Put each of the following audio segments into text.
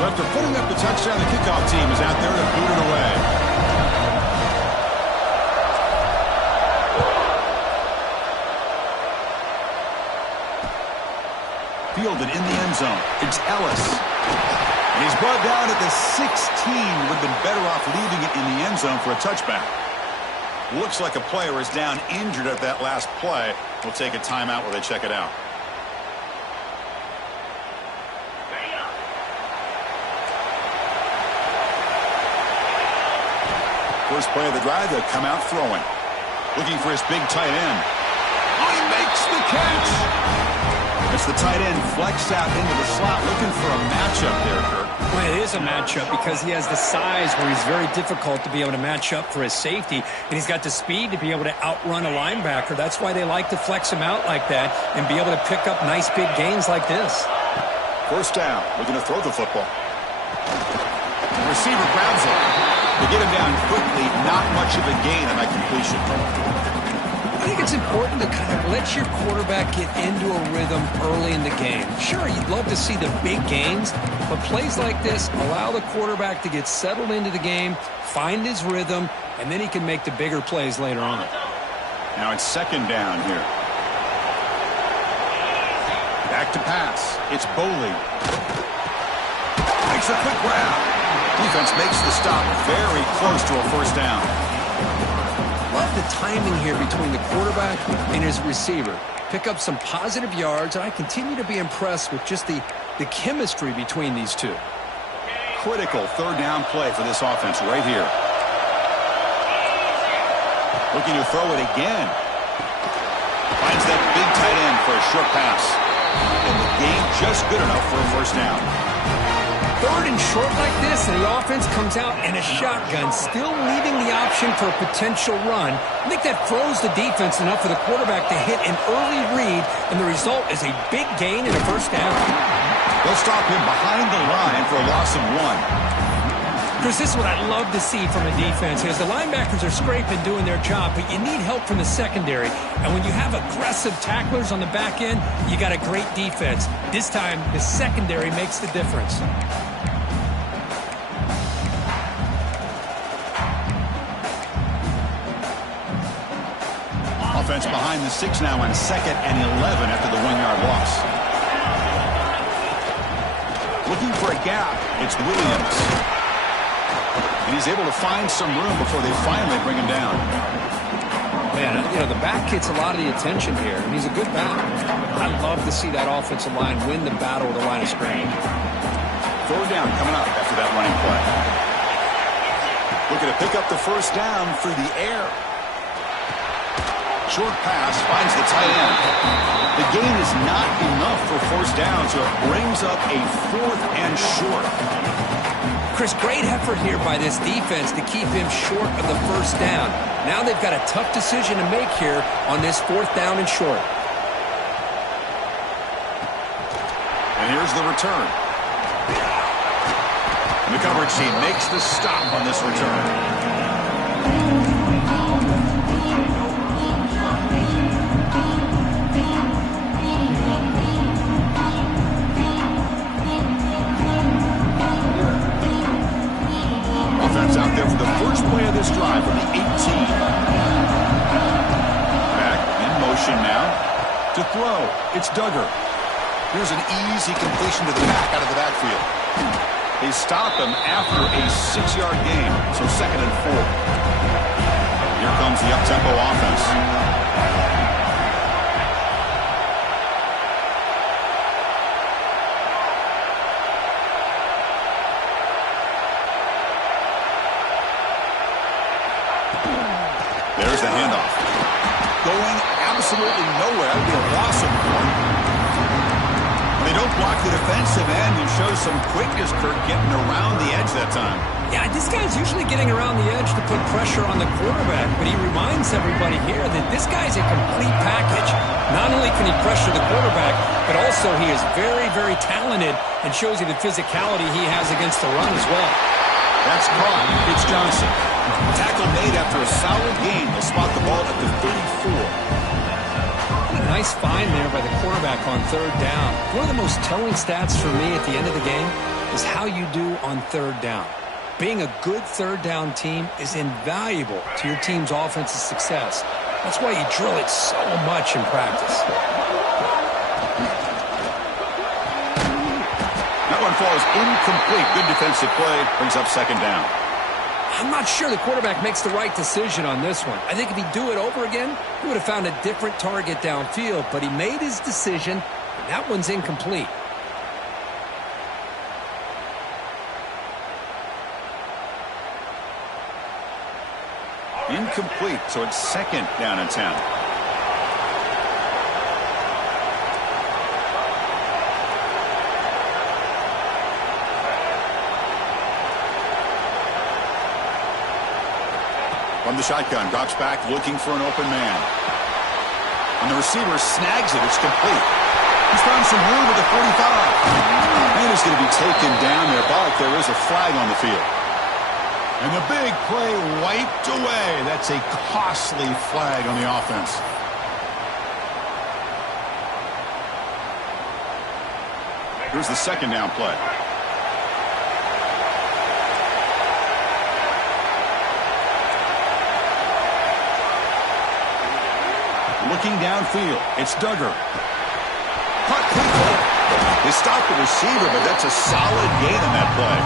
So after putting up the touchdown, the kickoff team is out there to boot it away. Fielded in the end zone. It's Ellis. And he's brought down at the 16. Would have been better off leaving it in the end zone for a touchback. Looks like a player is down injured at that last play. We'll take a timeout while they check it out. First play of the drive, they'll come out throwing. Looking for his big tight end. Oh, he makes the catch! It's the tight end flexed out into the slot, looking for a matchup there, Kirk. Well, it is a matchup because he has the size where he's very difficult to be able to match up for his safety, and he's got the speed to be able to outrun a linebacker. That's why they like to flex him out like that and be able to pick up nice big gains like this. First down, looking to throw the football. The receiver grabs it. They get him down quickly, not much of a gain on that completion. I think it's important to kind of let your quarterback get into a rhythm early in the game. Sure, you'd love to see the big gains, but plays like this allow the quarterback to get settled into the game, find his rhythm, and then he can make the bigger plays later on. Now it's second down here. Back to pass. It's Boley. Makes a quick grab. Defense makes the stop very close to a first down. Love the timing here between the quarterback and his receiver. Pick up some positive yards, and I continue to be impressed with just the chemistry between these two. Critical third down play for this offense right here. Looking to throw it again. Finds that big tight end for a short pass. And the gain just good enough for a first down. Third and short like this, and the offense comes out in a shotgun, still leaving the option for a potential run. I think that throws the defense enough for the quarterback to hit an early read, and the result is a big gain and a first down. They'll stop him behind the line for a loss of 1. Chris, this is what I love to see from a defense. As the linebackers are scraping, doing their job, but you need help from the secondary. And when you have aggressive tacklers on the back end, you got a great defense. This time, the secondary makes the difference. Offense behind the 6 now on 2nd and 11 after the 1-yard loss. Looking for a gap. It's Williams. And he's able to find some room before they finally bring him down. Man, you know, the back gets a lot of the attention here, and he's a good back. I love to see that offensive line win the battle with the line of scrimmage. Third down coming up after that running play. Looking to pick up the first down through the air. Short pass finds the tight end. The gain is not enough for first down, so it brings up a 4th and short. Chris, great effort here by this defense to keep him short of the first down. Now they've got a tough decision to make here on this 4th down and short. And here's the return. And the coverage team makes the stop on this return. Out there for the first play of this drive from the 18. Back in motion now to throw. It's Duggar. Here's an easy completion to the back out of the backfield. They stop him after a 6-yard gain, so 2nd and 4. Here comes the up-tempo offense. There's the handoff. Going absolutely nowhere. That would be a loss of 1. They don't block the defensive end and show some quickness, Kirk, getting around the edge that time. Yeah, this guy's usually getting around the edge to put pressure on the quarterback, but he reminds everybody here that this guy's a complete package. Not only can he pressure the quarterback, but also he is very, very talented and shows you the physicality he has against the run as well. That's caught. It's Johnson. Tackle made after a solid gain. They'll spot the ball at the 34. A nice find there by the quarterback on 3rd down. One of the most telling stats for me at the end of the game, is how you do on third down. Being a good third down team is invaluable to your team's offensive success. That's why you drill it so much in practice. That one falls incomplete. Good defensive play. Brings up second down. I'm not sure the quarterback makes the right decision on this one. I think if he'd do it over again, he would have found a different target downfield, but he made his decision, and that one's incomplete. Incomplete, so it's second down and 10. From the shotgun, drops back, looking for an open man. And the receiver snags it. It's complete. He's found some room at the 45. Man is going to be taken down there, but there is a flag on the field. And the big play wiped away. That's a costly flag on the offense. Here's the second down play. Looking downfield, it's Duggar. They stopped the receiver, but that's a solid gain on that play.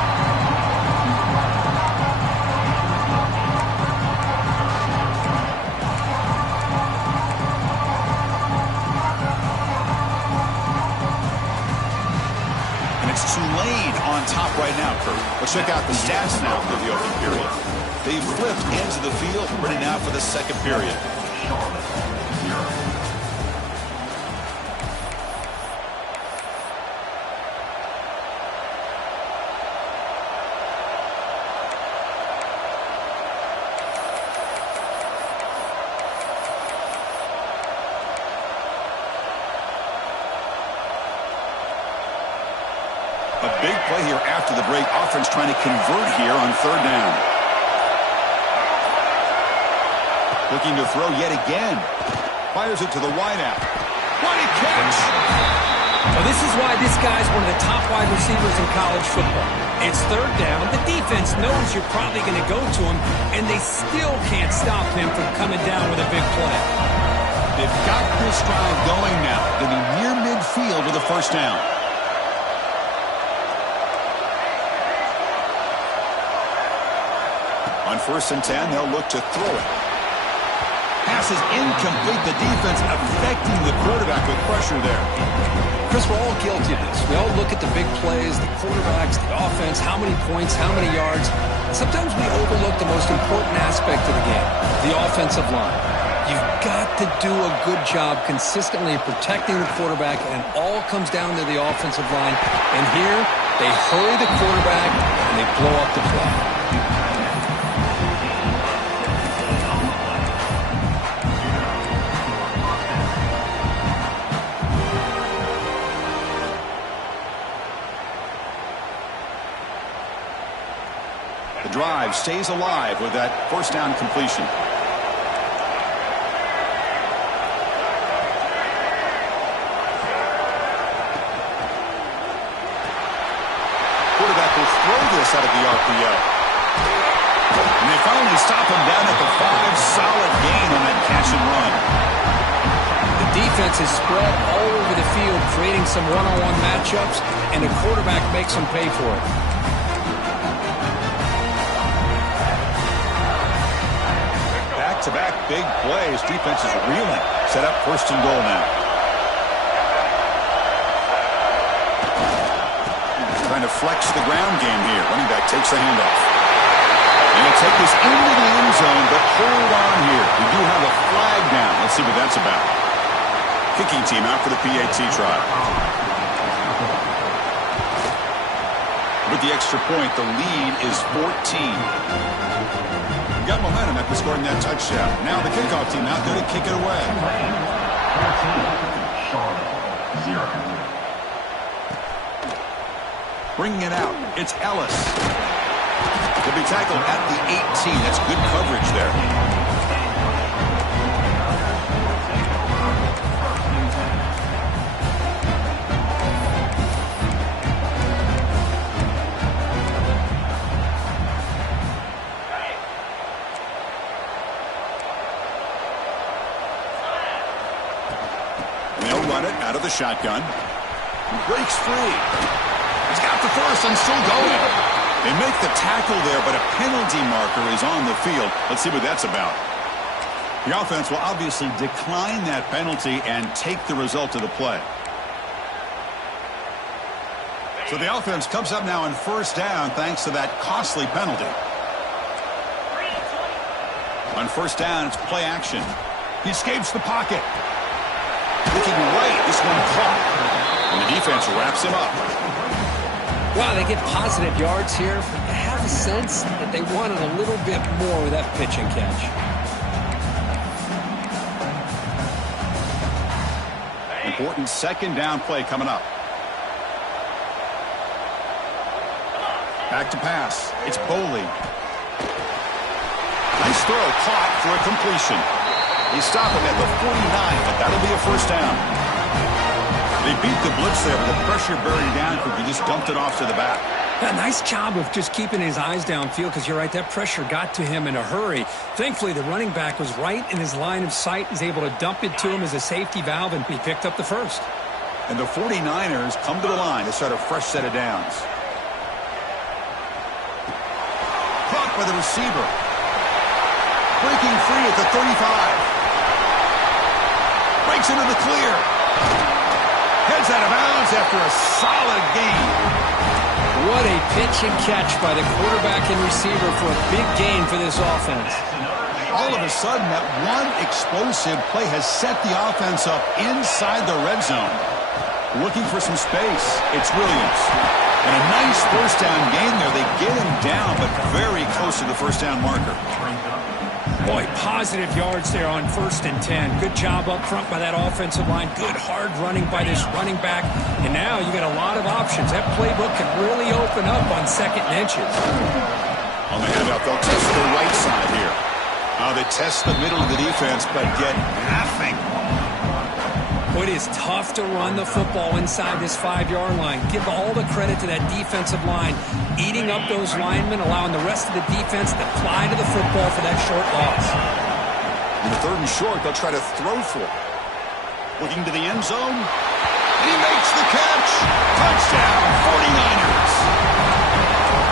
And it's Tulane on top right now, Kurt. Let's check out the stats now for the opening period. They flipped ends of the field, ready now for the second period. A big play here after the break. Offense trying to convert here on third down. Looking to throw yet again. Fires it to the wideout. What a catch! Well, this is why this guy's one of the top wide receivers in college football. It's third down. The defense knows you're probably going to go to him, and they still can't stop him from coming down with a big play. They've got this drive going now. They'll be near midfield with a first down. On 1st and 10, they'll look to throw it. Pass is incomplete. The defense affecting the quarterback with pressure there. Chris, we're all guilty of this. We all look at the big plays, the quarterbacks, the offense, how many points, how many yards. Sometimes we overlook the most important aspect of the game, the offensive line. You've got to do a good job consistently protecting the quarterback, and it all comes down to the offensive line. And here, they hurry the quarterback, and they blow up the play. Drive stays alive with that first down completion. Quarterback will throw this out of the RPO. And they finally stop him down at the 5. Solid gain on that catch and run. The defense is spread all over the field, creating some one-on-one matchups, and the quarterback makes them pay for it. Back-to-back big plays. Defense is reeling. Set up 1st and goal now. Trying to flex the ground game here. Running back takes the handoff. And he'll take this into the end zone, but hold on here. We do have a flag down. Let's see what that's about. Kicking team out for the PAT try. With the extra point, the lead is 14. Got momentum after scoring that touchdown. Now the kickoff team out there to kick it away. 14, bringing it out, it's Ellis. He'll be tackled at the 18. That's good coverage there. out of the shotgun. He breaks free. He's got the first and still going. They make the tackle there, but a penalty marker is on the field. Let's see what that's about. The offense will obviously decline that penalty and take the result of the play. So the offense comes up now on first down thanks to that costly penalty. On first down, it's play action. He escapes the pocket. Looking right, this one caught. And the defense wraps him up. Wow, they get positive yards here. I have a sense that they wanted a little bit more with that pitch and catch. Important second down play coming up. Back to pass. It's Boley. Nice throw, caught for a completion. They stop him at the 49, but that'll be a first down. They beat the blitz there, but the pressure bearing down because he just dumped it off to the back. A nice job of just keeping his eyes downfield because you're right, that pressure got to him in a hurry. Thankfully, the running back was right in his line of sight. He's able to dump it to him as a safety valve, and he picked up the first. And the 49ers come to the line to start a fresh set of downs. Caught by the receiver. Breaking free at the 35. Breaks into the clear. Heads out of bounds after a solid gain. What a pitch and catch by the quarterback and receiver for a big gain for this offense. All of a sudden, that one explosive play has set the offense up inside the red zone. Looking for some space. It's Williams. And a nice first down gain there. They get him down, but very close to the first down marker. Boy, positive yards there on 1st and 10. Good job up front by that offensive line. Good hard running by this running back. And now you got a lot of options. That playbook can really open up on 2nd and inches. On the handoff, they'll test the right side here. They test the middle of the defense, but get nothing. It is tough to run the football inside this 5-yard line. Give all the credit to that defensive line, eating up those linemen, allowing the rest of the defense to fly to the football for that short loss. In the 3rd and short, they'll try to throw for it. Looking to the end zone. And he makes the catch. Touchdown, 49ers.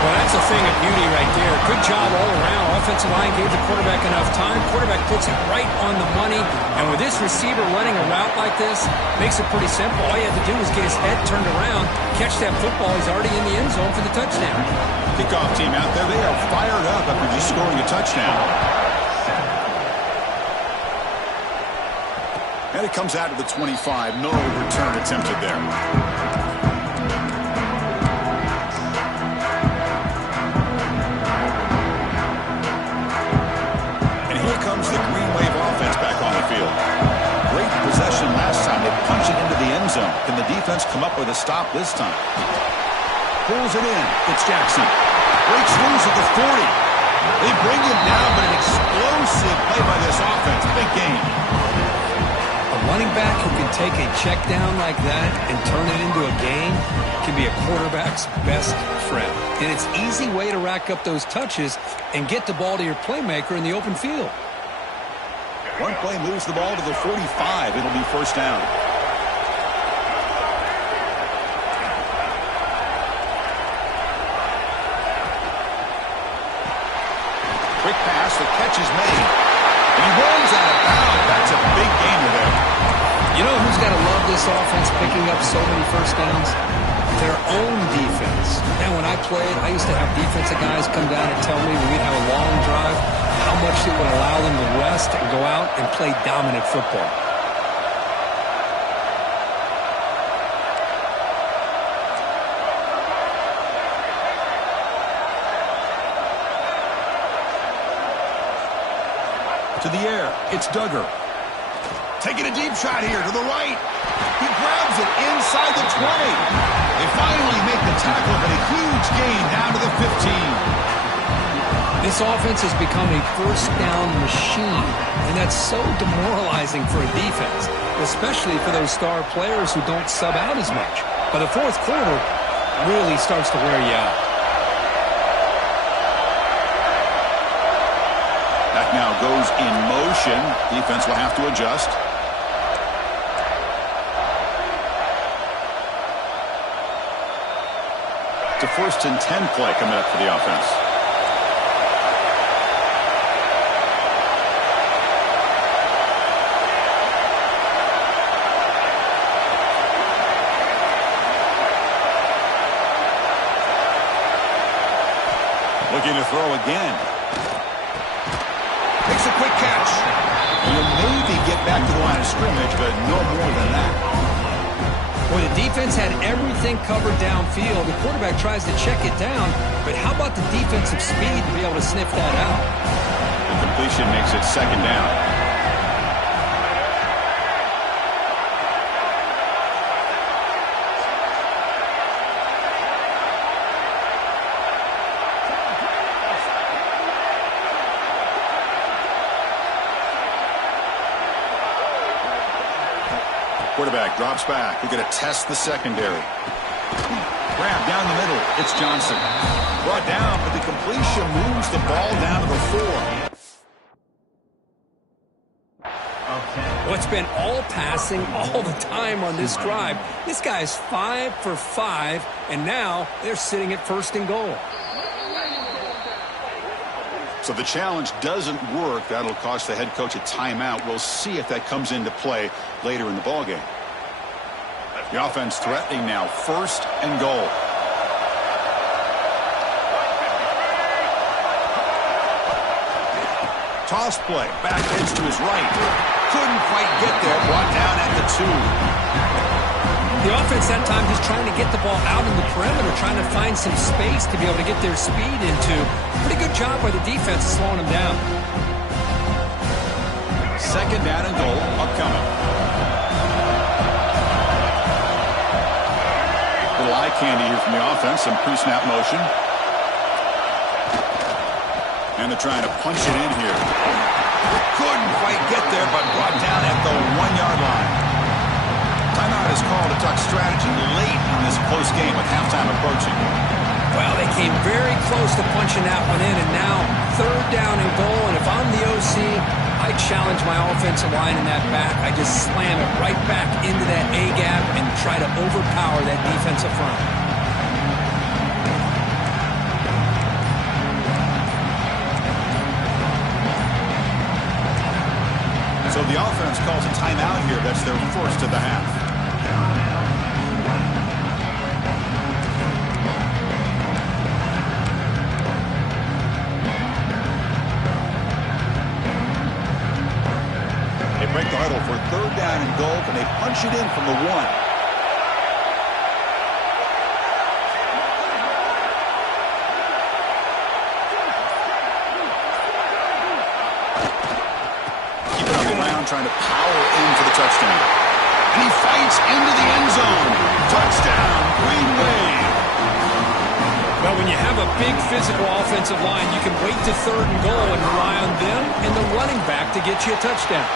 Well, that's a thing of beauty right there. Good job all around. Offensive line gave the quarterback enough time. Quarterback puts it right on the money. And with this receiver running a route like this, makes it pretty simple. All you have to do is get his head turned around, catch that football. He's already in the end zone for the touchdown. Kickoff team out there. They are fired up after just scoring a touchdown. And it comes out to the 25. No return attempted there. The Green Wave offense back on the field. Great possession last time. They punch it into the end zone. Can the defense come up with a stop this time? Pulls it in. It's Jackson. Breaks loose at the 40. They bring him down, but an explosive play by this offense. Big game. A running back who can take a check down like that and turn it into a gain can be a quarterback's best friend. And it's an easy way to rack up those touches and get the ball to your playmaker in the open field. One play moves the ball to the 45. It'll be first down. Quick pass. The catch is made. And he runs out of bounds. That's a big gainer there. You know who's got to love this offense picking up so many first downs? Their own defense. And when I played, I used to have defensive guys come down and tell me when we'd have a long drive how much it would allow them to rest and go out and play dominant football. To the air, it's Duggar. Taking a deep shot here to the right. He grabs it inside the 20. They finally make the tackle, but a huge gain down to the 15. This offense has become a first down machine, and that's so demoralizing for a defense, especially for those star players who don't sub out as much. By the 4th quarter, really starts to wear you out. That now goes in motion. Defense will have to adjust. to 1st and 10 play coming up for the offense. Looking to throw again. Makes a quick catch. He'll maybe get back to the line of scrimmage, but no more than that. Well, the defense had everything covered downfield. The quarterback tries to check it down, but how about the defensive speed to be able to sniff that out? The completion makes it 2nd down. Quarterback drops back. We're going to test the secondary. Grab down the middle. It's Johnson. Brought down, but the completion moves the ball down to the 4. Well, it's been all passing all the time on this drive. This guy's 5 for 5, and now they're sitting at 1st and goal. So the challenge doesn't work. That'll cost the head coach a timeout. We'll see if that comes into play later in the ballgame. The offense threatening now, 1st and goal. Toss play, back edge to his right. Couldn't quite get there, brought down at the 2. The offense that time just trying to get the ball out in the perimeter, trying to find some space to be able to get their speed into. Pretty good job by the defense slowing them down. 2nd down and goal, upcoming. Little eye candy here from the offense, some pre-snap motion. And they're trying to punch it in here. Couldn't quite get there, but brought down at the 1-yard line. Timeout is called to talk strategy late in this close game with halftime approaching. Well, they came very close to punching that one in, and now 3rd down and goal. And if I'm the OC, I challenge my offensive line in that back. I just slam it right back into that A-gap and try to overpower that defensive front. So the offense calls a timeout here. That's their 1st of the half. They break the huddle for 3rd down and goal, and they punch it in from the 1. Trying to power in for the touchdown. And he fights into the end zone. Touchdown, Green Wave. Well, when you have a big physical offensive line, you can wait to 3rd and goal and rely on them and the running back to get you a touchdown.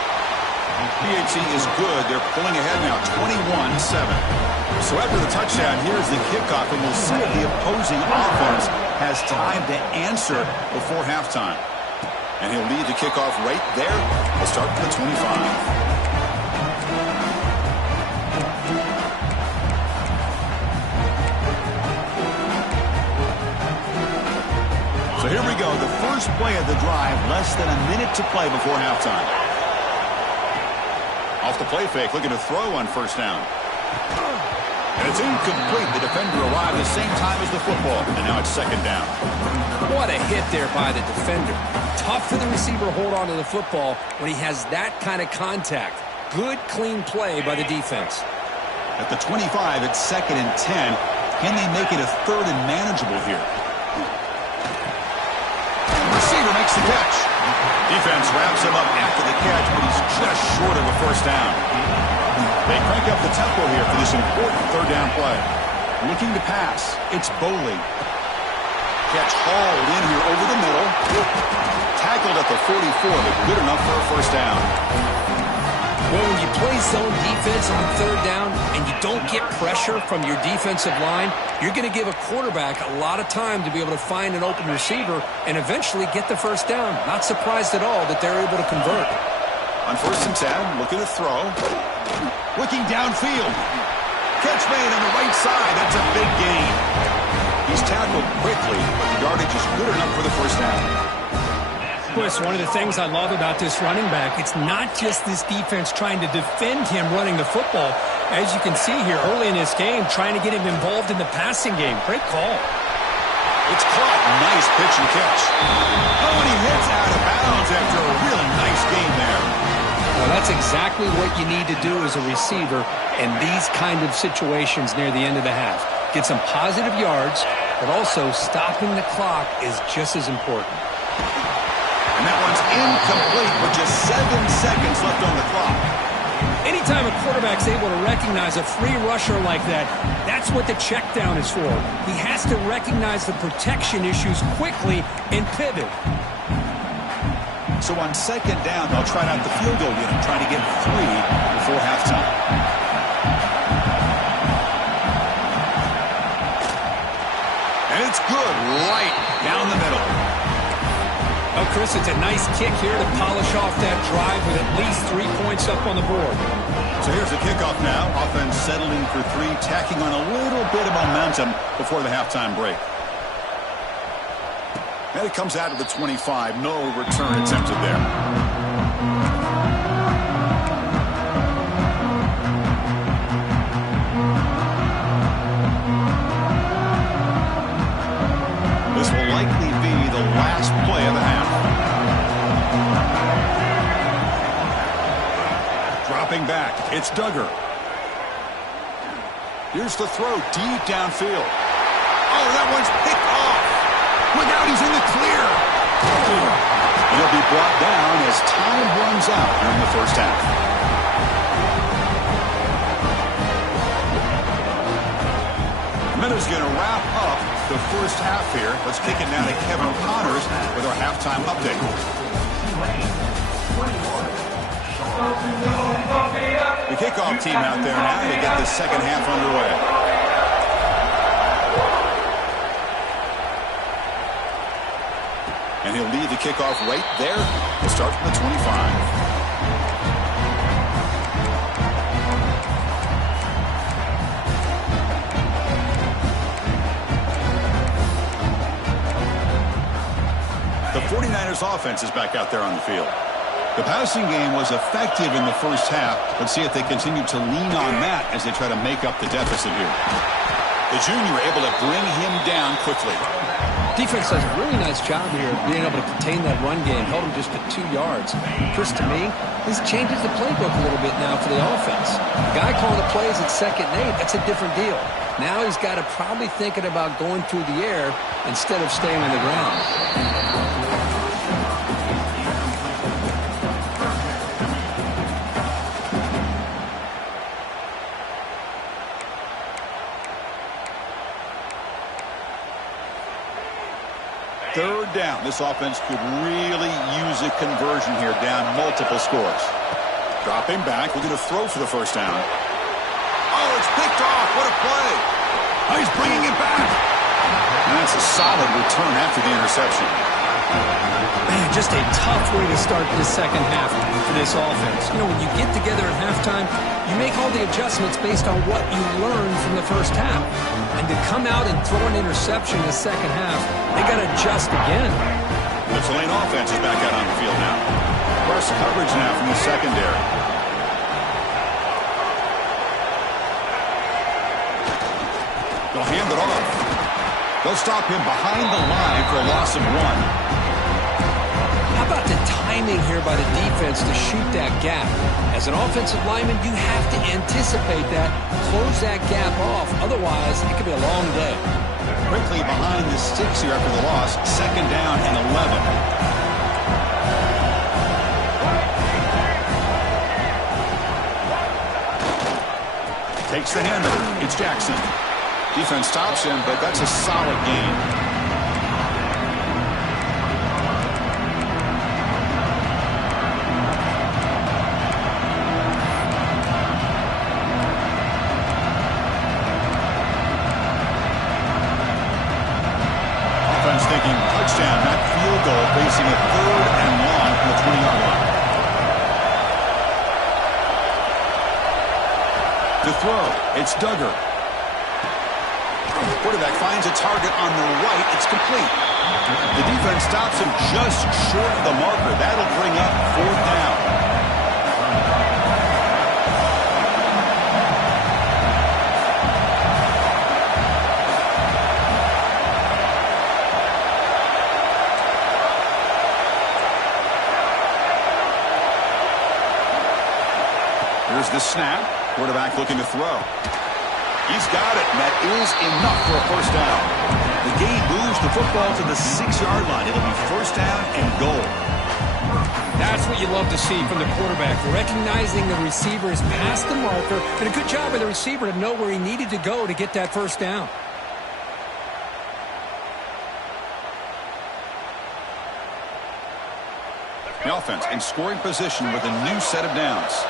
PHC is good. They're pulling ahead now, 21-7. So after the touchdown, here's the kickoff, and we'll see if the opposing offense has time to answer before halftime. And he'll lead the kickoff right there. We'll start from the 25. So here we go. The first play of the drive. Less than a minute to play before halftime. Off the play fake. Looking to throw on 1st down. And it's incomplete. The defender arrived at the same time as the football. And now it's 2nd down. What a hit there by the defender. Tough for the receiver to hold on to the football when he has that kind of contact. Good, clean play by the defense. At the 25, it's 2nd and 10. Can they make it a 3rd and manageable here? Receiver makes the catch. Defense wraps him up after the catch, but he's just short of a 1st down. They crank up the tempo here for this important 3rd down play. Looking to pass. It's Boley. Catch hauled in here over the middle. Tackled at the 44, but good enough for a 1st down. Well, when you play zone defense on 3rd down and you don't get pressure from your defensive line, you're going to give a quarterback a lot of time to be able to find an open receiver and eventually get the 1st down. Not surprised at all that they're able to convert. On 1st and 10, looking to throw. Looking downfield. Catch made on the right side. That's a big gain. He He's tackled quickly, but the yardage is good enough for the first half. Chris, one of the things I love about this running back, it's not just this defense trying to defend him running the football. As you can see here early in this game, trying to get him involved in the passing game. Great call. It's caught. Nice pitch and catch. Oh, and he hits out of bounds after a really nice game there. Well, that's exactly what you need to do as a receiver in these kind of situations near the end of the half. Get some positive yards, but also stopping the clock is just as important. And that one's incomplete with just 7 seconds left on the clock. Anytime a quarterback's able to recognize a free rusher like that, that's what the check down is for. He has to recognize the protection issues quickly and pivot. So on second down, they'll try out the field goal unit, trying to get 3 before halftime. And it's good, right down the middle. Oh, Chris, it's a nice kick here to polish off that drive with at least 3 points up on the board. So here's the kickoff now. Offense settling for 3, tacking on a little bit of momentum before the halftime break. And it comes out of the 25. No return attempted there. This will likely be the last play of the half. Dropping back, it's Duggar. Here's the throw deep downfield. Oh, that one's picked off. Look out, he's in the clear. He'll be brought down as time runs out during the first half. Miller's going to wrap up the first half here. Let's kick it now to Kevin Connors with our halftime update. The kickoff team out there now to get the second half underway. And he'll lead the kickoff right there. He'll start from the 25. The 49ers offense is back out there on the field. The passing game was effective in the first half. Let's see if they continue to lean on that as they try to make up the deficit here. The junior able to bring him down quickly. Defense does a really nice job here of being able to contain that run game. Held him just to 2 yards. Chris, to me, this changes the playbook a little bit now for the offense. The guy calling the plays at 2nd and 8, that's a different deal. Now he's got to probably thinking about going through the air instead of staying on the ground. Third down. This offense could really use a conversion here, down multiple scores. Dropping back. We're going to throw for the first down. Oh, it's picked off. What a play. Oh, he's bringing it back. And that's a solid return after the interception. Man, just a tough way to start this second half for this offense. You know, when you get together at halftime, you make all the adjustments based on what you learned from the first half. And to come out and throw an interception in the second half, they got to adjust again. The Tulane offense is back out on the field now. Press coverage now from the secondary. They'll hand it off. They'll stop him behind the line for a loss of 1. How about the timing here by the defense to shoot that gap? As an offensive lineman, you have to anticipate that, close that gap off. Otherwise, it could be a long day. Quickly behind the sticks here after the loss. 2nd down and 11. Takes the handoff. It's Jackson. Defense stops him, but that's a solid gain. Thinking touchdown, not field goal, facing a 3rd and long from the 20-yard line. To throw, it's Duggar. quarterback finds a target on the right. It's complete. The defense stops him just short of the marker. That'll bring up 4th down. Here's the snap. Quarterback looking to throw. He's got it, and that is enough for a 1st down. The game moves the football to the 6-yard line. It'll be 1st down and goal. That's what you love to see from the quarterback, recognizing the receiver is past the marker, and a good job by the receiver to know where he needed to go to get that 1st down. The offense in scoring position with a new set of downs.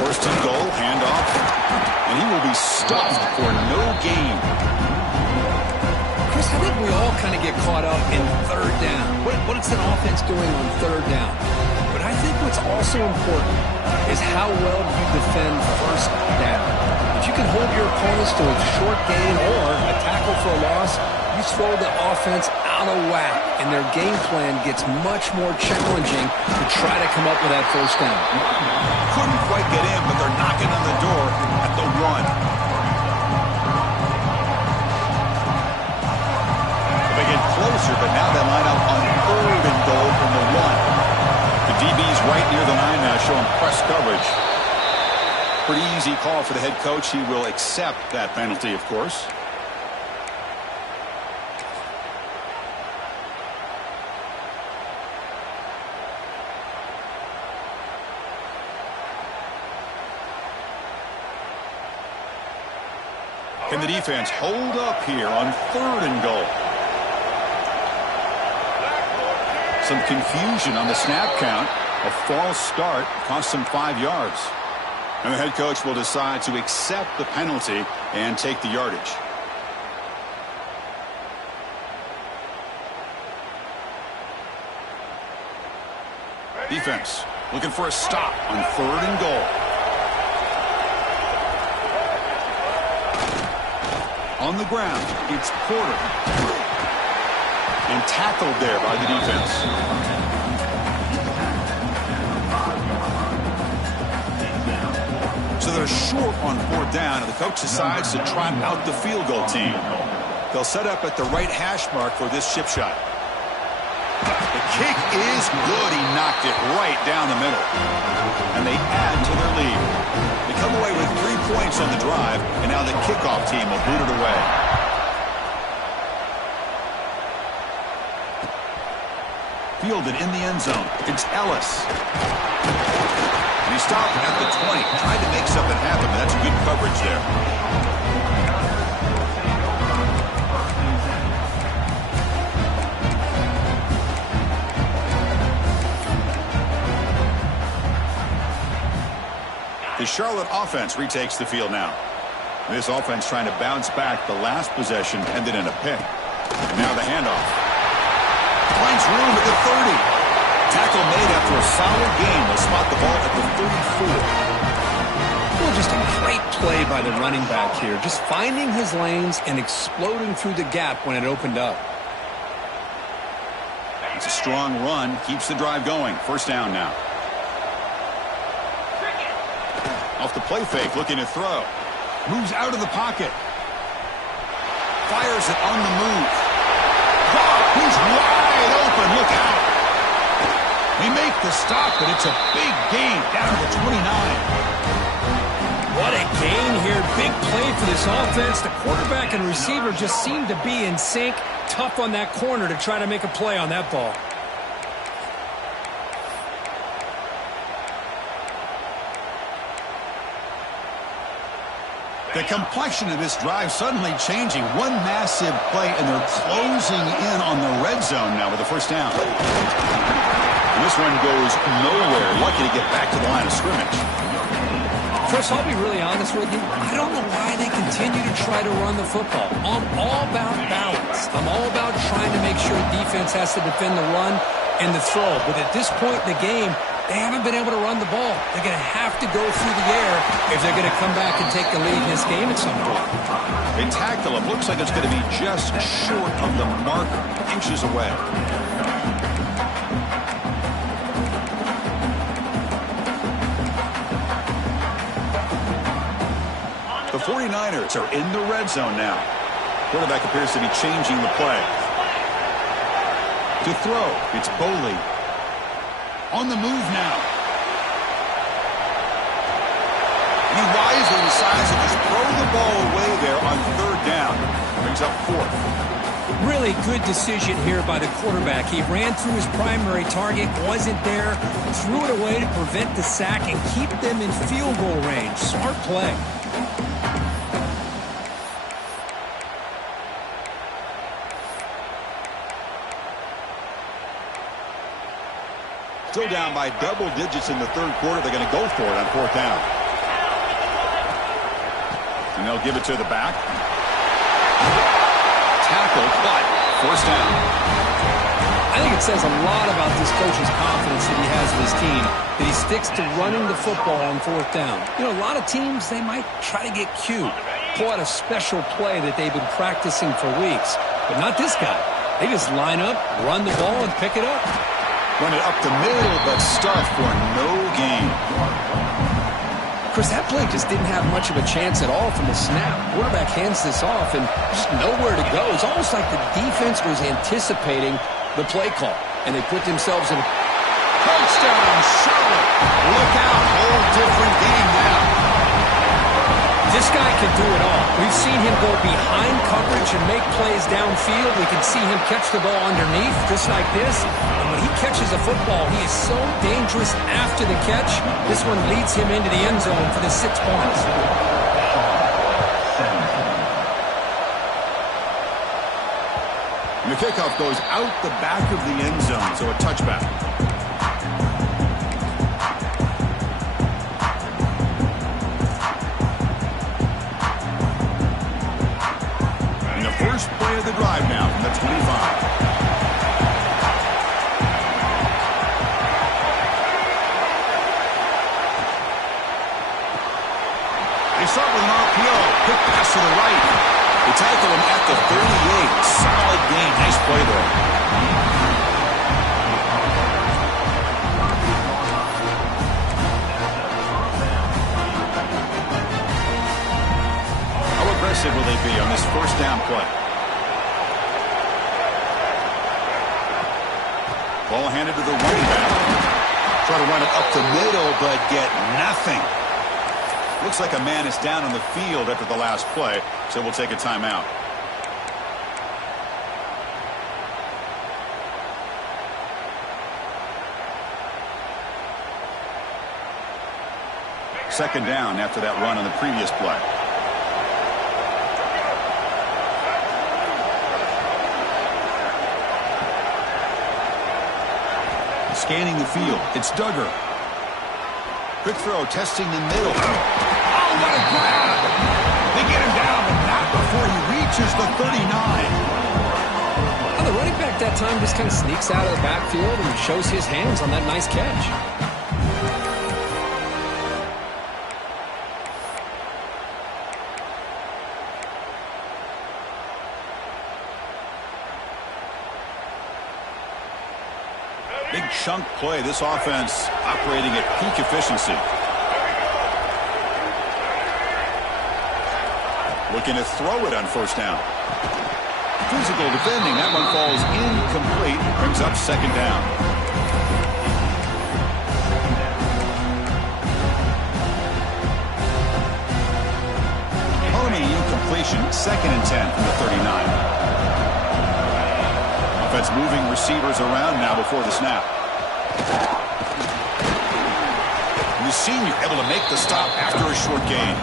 First and goal, handoff, and he will be stuffed for no gain. Chris, I think we all kind of get caught up in 3rd down. What is an offense doing on 3rd down? But I think what's also important is how well you defend 1st down. If you can hold your opponents to a short gain or a tackle for a loss, you throw the offense out of whack, and their game plan gets much more challenging to try to come up with that 1st down. Couldn't quite get in, but they're knocking on the door at the 1. They get closer, but now they line up on 3rd and goal from the 1. The DB's right near the line now, showing press coverage. Pretty easy call for the head coach. He will accept that penalty, of course. Can the defense hold up here on 3rd and goal? Some confusion on the snap count. A false start cost them 5 yards. And the head coach will decide to accept the penalty and take the yardage. Defense looking for a stop on 3rd and goal. On the ground, it's Porter. And tackled there by the defense. So they're short on 4th down, and the coach decides to trot out the field goal team. They'll set up at the right hash mark for this chip shot. The kick is good. He knocked it right down the middle. And they add to their lead. They come away with 3 points on the drive, and now the kickoff team will boot it away. Fielded in the end zone. It's Ellis. And he stopped at the 20. Tried to make something happen, but that's good coverage there. The Charlotte offense retakes the field now. This offense trying to bounce back. The last possession ended in a pick. And now the handoff. Finds room at the 30. Tackle made after a solid game. They'll spot the ball at the 34. Well, just a great play by the running back here. Just finding his lanes and exploding through the gap when it opened up. It's a strong run. Keeps the drive going. 1st down now. Off the play fake, looking to throw. Moves out of the pocket. Fires it on the move. He's wide open. Look out. They make the stop, but it's a big gain down to the 29. What a gain here. Big play for this offense. The quarterback and receiver just seem to be in sync. Tough on that corner to try to make a play on that ball. The complexion of this drive suddenly changing. One massive play, and they're closing in on the red zone now with the 1st down. And this one goes nowhere. Lucky to get back to the line of scrimmage. Chris, I'll be really honest with you. I don't know why they continue to try to run the football. I'm all about balance. I'm all about trying to make sure defense has to defend the run and the throw. But at this point in the game, they haven't been able to run the ball. They're going to have to go through the air if they're going to come back and take the lead in this game at some point. They tackle him. Looks like it's going to be just short of the marker, inches away. The 49ers are in the red zone now. Quarterback appears to be changing the play. To throw, it's Boley. On the move now. He wisely decides to just throw the ball away there on third down. Brings up fourth. Really good decision here by the quarterback. He ran through his primary target, wasn't there, threw it away to prevent the sack and keep them in field goal range. Smart play. Still down by double digits in the third quarter. They're going to go for it on fourth down. And they'll give it to the back. Tackle, but first down. I think it says a lot about this coach's confidence that he has in his team, that he sticks to running the football on fourth down. You know, a lot of teams, they might try to get cute, pull out a special play that they've been practicing for weeks. But not this guy. They just line up, run the ball, and pick it up. Run it up the middle, but stuffed for no gain. Chris, that play just didn't have much of a chance at all from the snap. Quarterback hands this off, and just nowhere to go. It's almost like the defense was anticipating the play call, and they put themselves in a touchdown. Charlotte, look out, whole different game now. This guy can do it all. We've seen him go behind coverage and make plays downfield. We can see him catch the ball underneath, just like this. And when he catches a football, he is so dangerous after the catch. This one leads him into the end zone for the 6 points. And the kickoff goes out the back of the end zone, so a touchback. First play of the drive now from the 25. They start with an RPO. Quick pass to the right. They tackle him at the 38. Solid game. Nice play there. How aggressive will they be on this first down play? Ball handed to the running back. Try to run it up the middle, but get nothing. Looks like a man is down on the field after the last play, so we'll take a timeout. Second down after that run on the previous play. Scanning the field. It's Duggar. Quick throw, testing the middle. Oh, what a grab! They get him down, but not before he reaches the 39. Well, the running back that time just kind of sneaks out of the backfield and shows his hands on that nice catch. Big chunk play. This offense operating at peak efficiency. Looking to throw it on first down. Physical defending. That one falls incomplete. Brings up second down. Pony incompletion. 2nd and 10 from the 39. Offense moving receivers around now before the snap. And the senior able to make the stop after a short gain.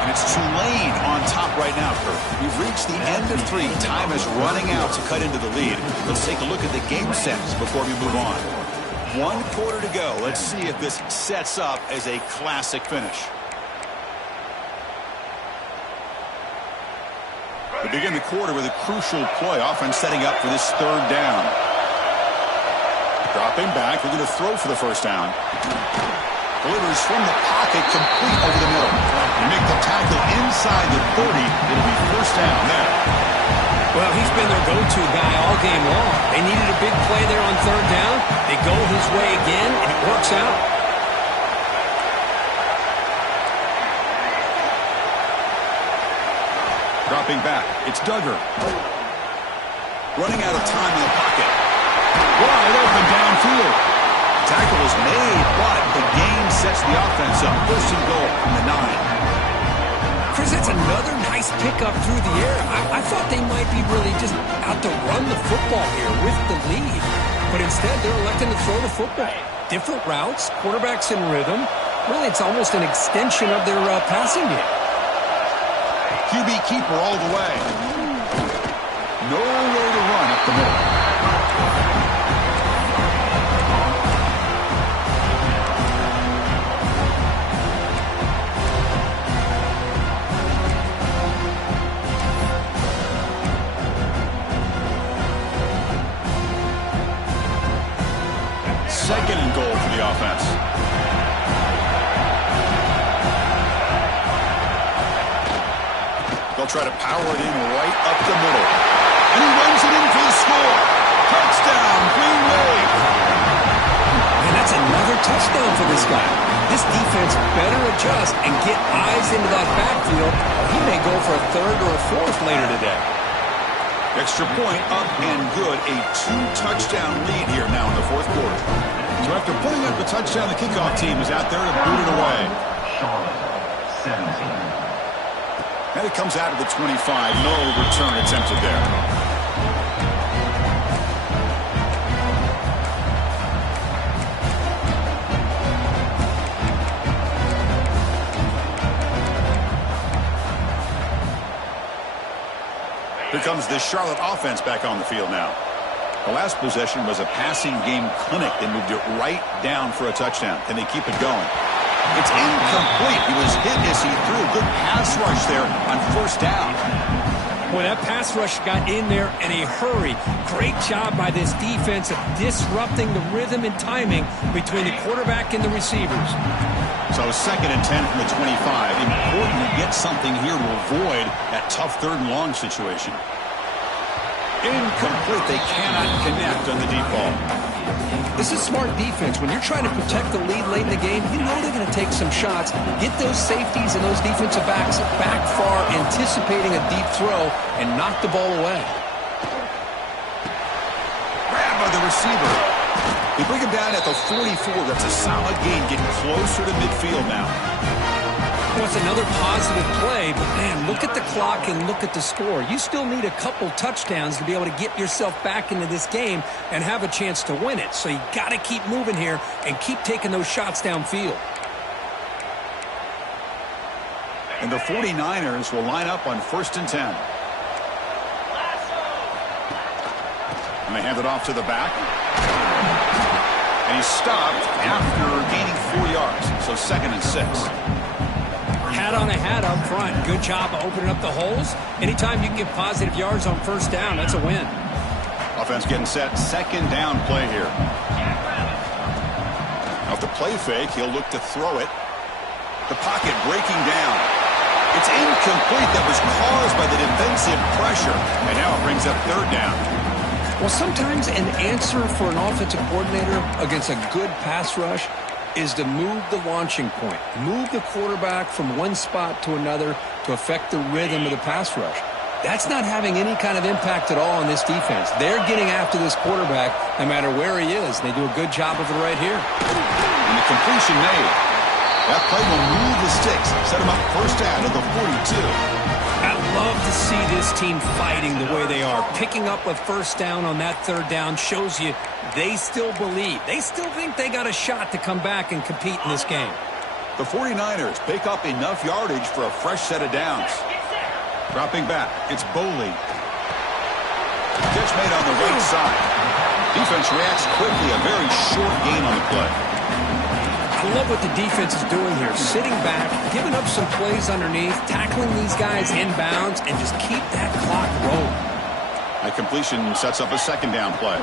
And it's Tulane on top right right now, Kurt. We've reached the end of 3. Time is running out to cut into the lead. Let's take a look at the game sets before we move on. 1 quarter to go. Let's see if this sets up as a classic finish. We begin the quarter with a crucial play. Offense setting up for this 3rd down. Dropping back. They're going to throw for the 1st down. Delivers from the pocket, complete over the middle. They make the tackle inside the 30. It'll be 1st down there. Well, he's been their go-to guy all game long. They needed a big play there on 3rd down. They go his way again, and it works out. Dropping back, it's Duggar. Running out of time in the pocket. Wide open downfield. Tackle is made, but the gain sets the offense up. 1st and goal from the 9. Chris, that's another nice pickup through the air. I thought they might be really just out to run the football here with the lead. But instead, they're electing to throw the football. Different routes, quarterbacks in rhythm. Really, it's almost an extension of their passing game. QB keeper all the way. Nowhere to run up the middle. Second and goal for the offense. They'll try to power it in right up the middle. And he runs it in for the score. Touchdown, Green Wave. And that's another touchdown for this guy. This defense better adjust and get eyes into that backfield. He may go for a 3rd or a 4th later today. Extra point up and good. A 2-touchdown lead here now in the 4th quarter. So after putting up the touchdown, the kickoff team is out there to boot it away. 17. And it comes out of the 25. No return attempted there. Here comes the Charlotte offense back on the field now. The last possession was a passing game clinic. They moved it right down for a touchdown. Can they keep it going? It's incomplete. He was hit as he threw a good pass rush there on 1st down. Boy, that pass rush got in there in a hurry. Great job by this defense of disrupting the rhythm and timing between the quarterback and the receivers. So 2nd and 10 from the 25. Important to get something here to avoid that tough 3rd and long situation. Incomplete. They cannot connect on the deep ball. This is smart defense. When you're trying to protect the lead late in the game, you know they're going to take some shots, get those safeties and those defensive backs back far, anticipating a deep throw, and knock the ball away. Grab by the receiver. They bring him down at the 44. That's a solid gain, getting closer to midfield now. Well, it's another positive play, but man, look at the clock and look at the score. You still need a couple touchdowns to be able to get yourself back into this game and have a chance to win it. So you got to keep moving here and keep taking those shots downfield. And the 49ers will line up on 1st and 10. And they hand it off to the back. And he's stopped after gaining 4 yards. So 2nd and 6. Hat on a hat up front. Good job of opening up the holes. Anytime you can get positive yards on 1st down, that's a win. Offense getting set. 2nd down play here. Off the play fake, he'll look to throw it. The pocket breaking down. It's incomplete. That was caused by the defensive pressure. And now it brings up 3rd down. Well, sometimes an answer for an offensive coordinator against a good pass rush is to move the launching point, move the quarterback from one spot to another to affect the rhythm of the pass rush. That's not having any kind of impact at all on this defense. They're getting after this quarterback no matter where he is. They do a good job of it right here. And the completion made. That play will move the sticks, set him up 1st down at the 42. I love to see this team fighting the way they are. Picking up a 1st down on that 3rd down shows you they still believe. They still think they got a shot to come back and compete in this game. The 49ers pick up enough yardage for a fresh set of downs. Dropping back, it's Boley. Catch made on the right side. Defense reacts quickly. A very short gain on the play. I love what the defense is doing here. Sitting back, giving up some plays underneath, tackling these guys inbounds, and just keep that clock rolling. A completion sets up a second down play.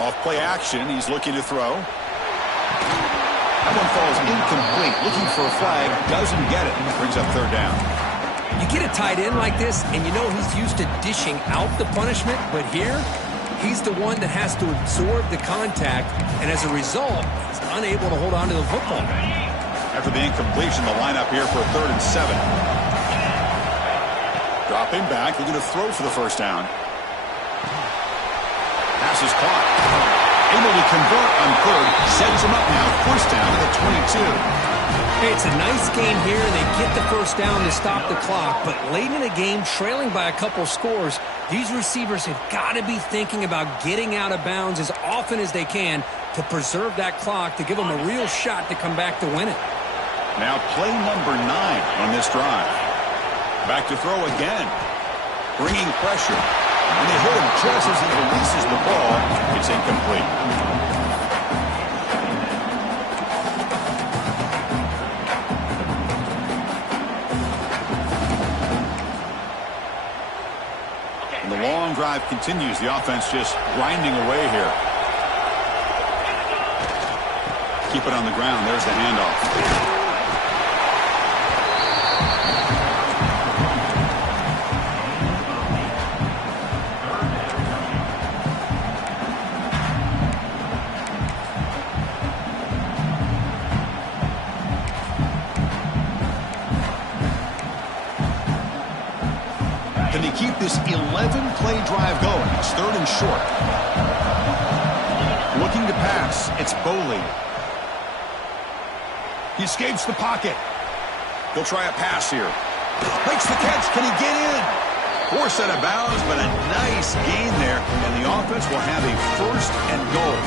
Off play action, he's looking to throw. That one falls incomplete. Looking for a flag, doesn't get it. Brings up third down. You get a tight end like this, and you know he's used to dishing out the punishment, but here, he's the one that has to absorb the contact, and as a result, he's unable to hold on to the football. After the incompletion, the lineup here for a 3rd and 7. Dropping back, looking to throw for the first down. Pass is caught. Able to convert on 3rd. Sets him up now. First down to the 22. Hey, it's a nice game here. They get the first down to stop the clock, but late in the game, trailing by a couple scores, these receivers have got to be thinking about getting out of bounds as often as they can to preserve that clock, to give them a real shot to come back to win it. Now play number 9 on this drive. Back to throw again. Bringing pressure. And they hit him just as he releases the ball. It's incomplete. And the long drive continues. The offense just grinding away here. Keep it on the ground. There's the handoff. Can they keep this 11-play drive going? It's 3rd and short. Looking to pass. It's Boley. He escapes the pocket. They'll try a pass here. Makes the catch. Can he get in? 4 set of bounds, but a nice gain there. And the offense will have a 1st and goal.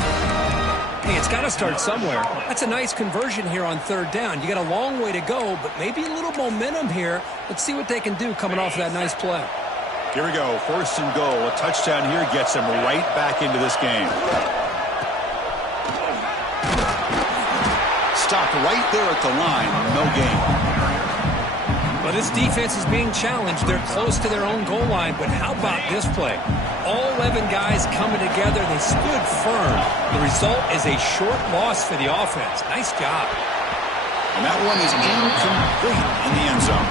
Hey, it's got to start somewhere. That's a nice conversion here on 3rd down. You got a long way to go, but maybe a little momentum here. Let's see what they can do coming off of that nice play. Here we go. 1st and goal. A touchdown here gets them right back into this game. Stopped right there at the line. No gain. Well, this defense is being challenged. They're close to their own goal line, but how about this play? All 11 guys coming together. They stood firm. The result is a short loss for the offense. Nice job. And that one is incomplete in the end zone.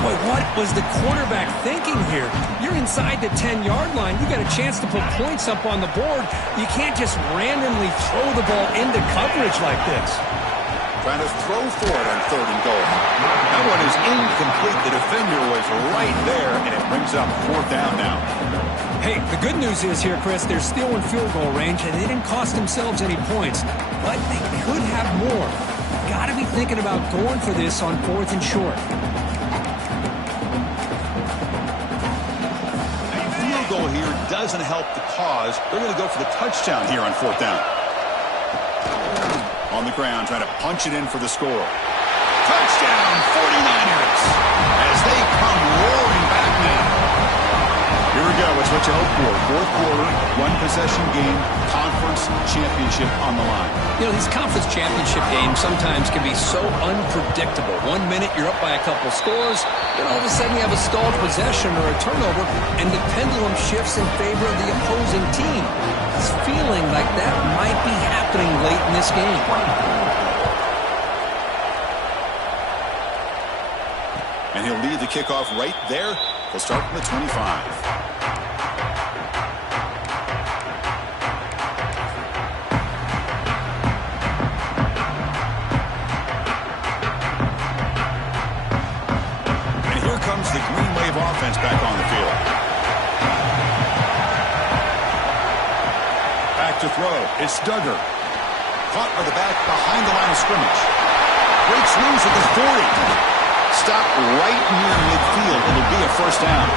Boy, what was the quarterback thinking here? You're inside the 10-yard line. You got a chance to put points up on the board. You can't just randomly throw the ball into coverage like this. Trying to throw for it on 3rd and goal. That one is incomplete. The defender was right there, and it brings up 4th down now. Hey, the good news is here, Chris, they're still in field goal range, and they didn't cost themselves any points, but they could have more. Got to be thinking about going for this on 4th and short. Field goal here doesn't help the cause. They're going to go for the touchdown here on 4th down. On the ground, trying to punch it in for the score. Touchdown, 49ers, as they come roaring back now. Here we go. It's what you hope for. 4th quarter, 1-possession game, conference championship on the line. You know, these conference championship games sometimes can be so unpredictable. 1 minute you're up by a couple scores, then all of a sudden you have a stalled possession or a turnover, and the pendulum shifts in favor of the opposing team. It's feeling like that might be happening late in this game. And he'll lead the kickoff right there. They'll start from the 25. Comes the Green Wave offense back on the field. Back to throw. It's Duggar. Caught by the back behind the line of scrimmage. Breaks loose at the 40. Stop right near midfield. It'll be a 1st down.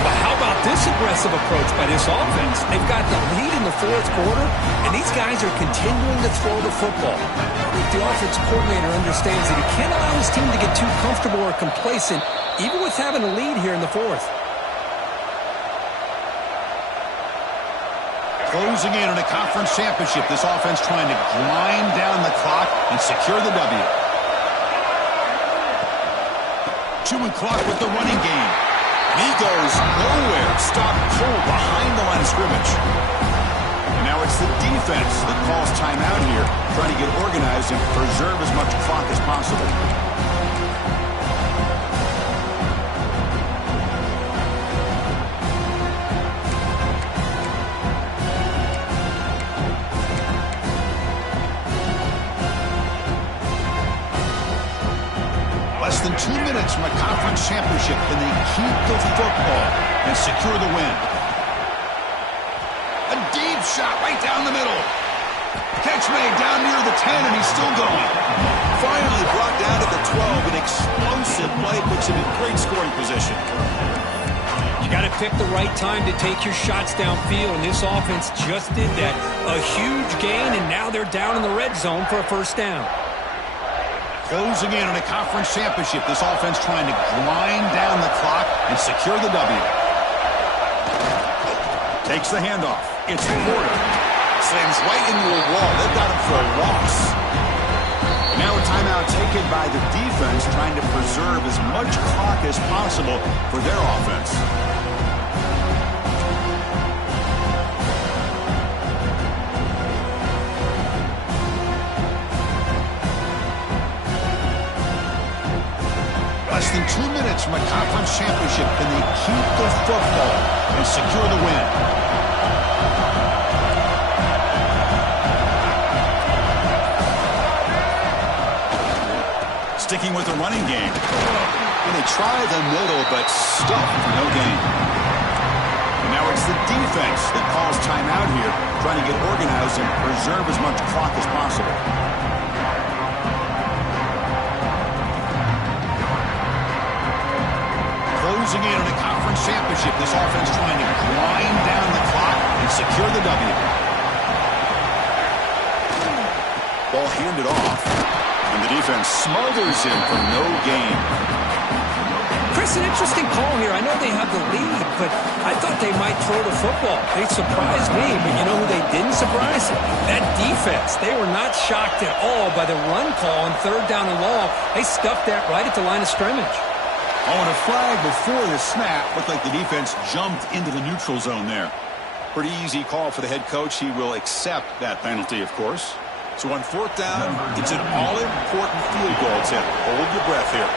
But how about this Nice aggressive approach by this offense. They've got the lead in the fourth quarter, and these guys are continuing to throw the football. I think the offense coordinator understands that he can't allow his team to get too comfortable or complacent, even with having a lead here in the fourth. Closing in on a conference championship, this offense trying to grind down the clock and secure the W. Chewing clock with the running game. He goes nowhere. Stopped cold behind the line of scrimmage. And now it's the defense that calls timeout here, trying to get organized and preserve as much clock as possible. Less than 2 minutes from a conference championship, and they keep the football and secure the win. A deep shot right down the middle. Catch made down near the 10, and he's still going. Finally brought down to the 12. An explosive play puts him in great scoring position. You got to pick the right time to take your shots downfield, and this offense just did that. A huge gain, and now they're down in the red zone for a first down. Closing in on a conference championship, this offense trying to grind down the clock and secure the W. Takes the handoff. It's Porter. Slams right into a wall. They've got him for a loss. Now a timeout taken by the defense, trying to preserve as much clock as possible for their offense. Less than 2 minutes from a conference championship, and they keep the football and secure the win. Sticking with the running game. And they try the middle, but stuffed for no gain. And now it's the defense that calls timeout here, trying to get organized and preserve as much clock as possible. Closing in on a conference championship, this offense trying to grind down the clock and secure the W. Ball handed off, and the defense smothers him for no gain. Chris, an interesting call here. I know they have the lead, but I thought they might throw the football. They surprised me, but you know who they didn't surprise? That defense. They were not shocked at all by the run call on third down and long. They stuffed that right at the line of scrimmage. Oh, and a flag before the snap. Looked like the defense jumped into the neutral zone there. Pretty easy call for the head coach. He will accept that penalty, of course. So on fourth down, it's an all-important field goal attempt. Hold your breath here.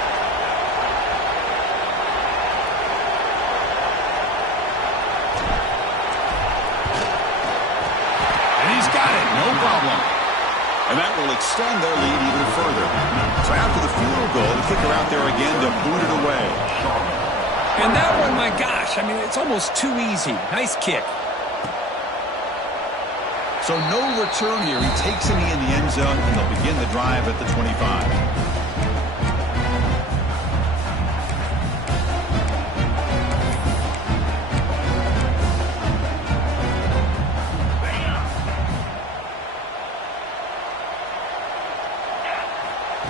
And he's got it. No problem. And that will extend their lead even further. So after the field goal, the kicker out there again to boot it away. And that one, my gosh, I mean, it's almost too easy. Nice kick. So no return here. He takes it in the end zone, and they'll begin the drive at the 25.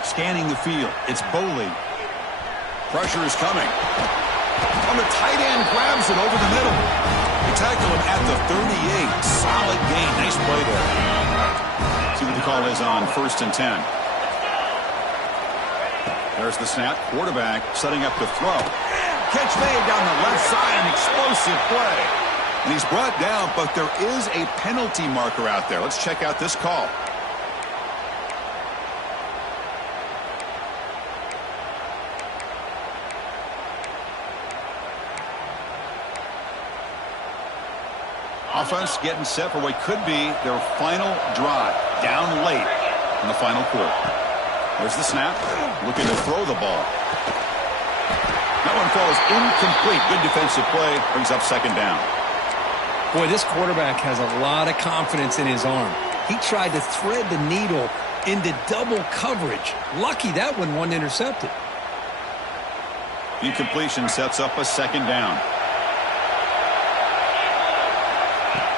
Scanning the field. It's Boley. Pressure is coming. On the tight end, grabs it over the middle. They tackle him at the 38. Solid gain. Nice play there. See what the call is on 1st and 10. There's the snap. Quarterback setting up to throw. Catch made down the left side. An explosive play. And he's brought down, but there is a penalty marker out there. Let's check out this call. Offense getting set for what could be their final drive. Down late in the final quarter. There's the snap. Looking to throw the ball. That one falls incomplete. Good defensive play. Brings up second down. Boy, this quarterback has a lot of confidence in his arm. He tried to thread the needle into double coverage. Lucky that one wasn't intercepted. Incompletion sets up a second down.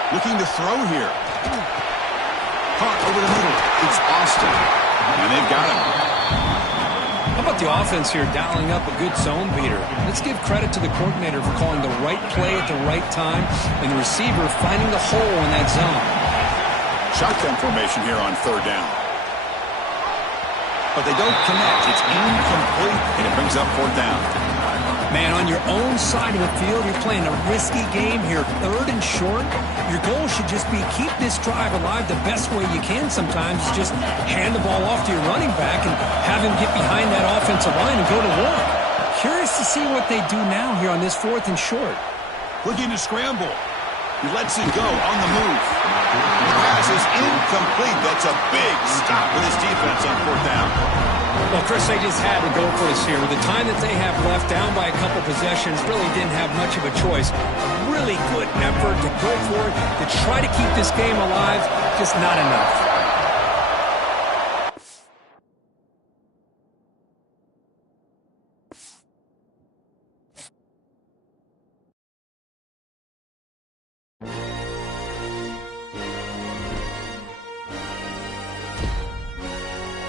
Looking to throw here. Caught over the middle. It's Austin. And they've got him. How about the offense here dialing up a good zone beater? Let's give credit to the coordinator for calling the right play at the right time and the receiver finding the hole in that zone. Shotgun formation here on third down. But they don't connect. It's incomplete, and it brings up fourth down. Man, on your own side of the field, you're playing a risky game here, third and short. Your goal should just be keep this drive alive the best way you can sometimes. Just hand the ball off to your running back and have him get behind that offensive line and go to work. Curious to see what they do now here on this fourth and short. Looking to scramble. He lets it go on the move. The pass is incomplete. That's a big stop for this defense on fourth down. Well, Chris, they just had to go for this here. With the time that they have left, down by a couple possessions, really didn't have much of a choice. A really good effort to go for it, to try to keep this game alive, just not enough.